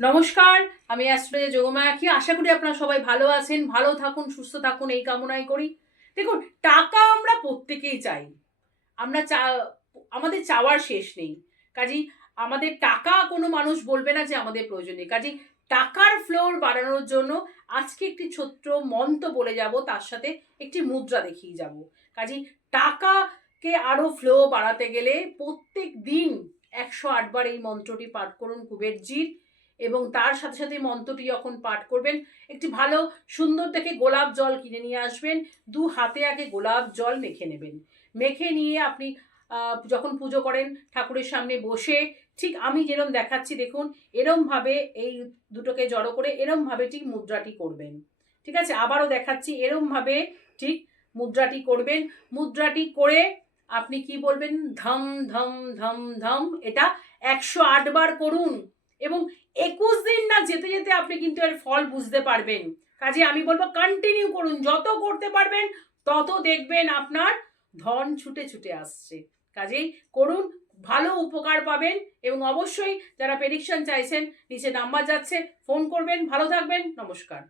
নমস্কার, আমি অ্যাস্ট্রোলজি যোগমায়াখি আশা করি আপনারা সবাই ভালো আছেন, ভালো থাকুন, সুস্থ থাকুন, এই কামনাই করি। দেখুন, টাকা আমরা প্রত্যেকেই চাই। আমরা চা, আমাদের চাওয়ার শেষ নেই। কাজেই আমাদের টাকা কোনো মানুষ বলবে না যে আমাদের প্রয়োজন নেই। কাজেই টাকার ফ্লোর বাড়ানোর জন্য আজকে একটি ছোট্ট মন্ত্র বলে যাব, তার সাথে একটি মুদ্রা দেখিয়ে যাব। কাজেই টাকাকে আরও ফ্লো বাড়াতে গেলে প্রত্যেক দিন একশো আটবার এই মন্ত্রটি পাঠ করুন কুবেরজির। এবং তার সাথে সাথে মন্ত্রটি যখন পাঠ করবেন, একটি ভালো সুন্দর দেখে গোলাপ জল কিনে নিয়ে আসবেন, দু হাতে আগে গোলাপ জল মেখে নেবেন। মেখে নিয়ে আপনি যখন পুজো করেন, ঠাকুরের সামনে বসে, ঠিক আমি যেরম দেখাচ্ছি দেখুন, এরমভাবে এই দুটোকে জড়ো করে এরমভাবে ঠিক মুদ্রাটি করবেন। ঠিক আছে? আবারও দেখাচ্ছি, এরমভাবে ঠিক মুদ্রাটি করবেন। মুদ্রাটি করে আপনি কি বলবেন? ধম ধম ধম ধম, এটা একশো আটবার করুন এবং একুশ দিন না যেতে যেতে আপনি কিন্তু এর ফল বুঝতে পারবেন। কাজে আমি বলব কন্টিনিউ করুন, যত করতে পারবেন, তত দেখবেন আপনার ধন ছুটে ছুটে আসছে। কাজেই করুন, ভালো উপকার পাবেন এবং অবশ্যই যারা প্রেডিকশন চাইছেন, নিচে নাম্বার যাচ্ছে ফোন করবেন। ভালো থাকবেন, নমস্কার।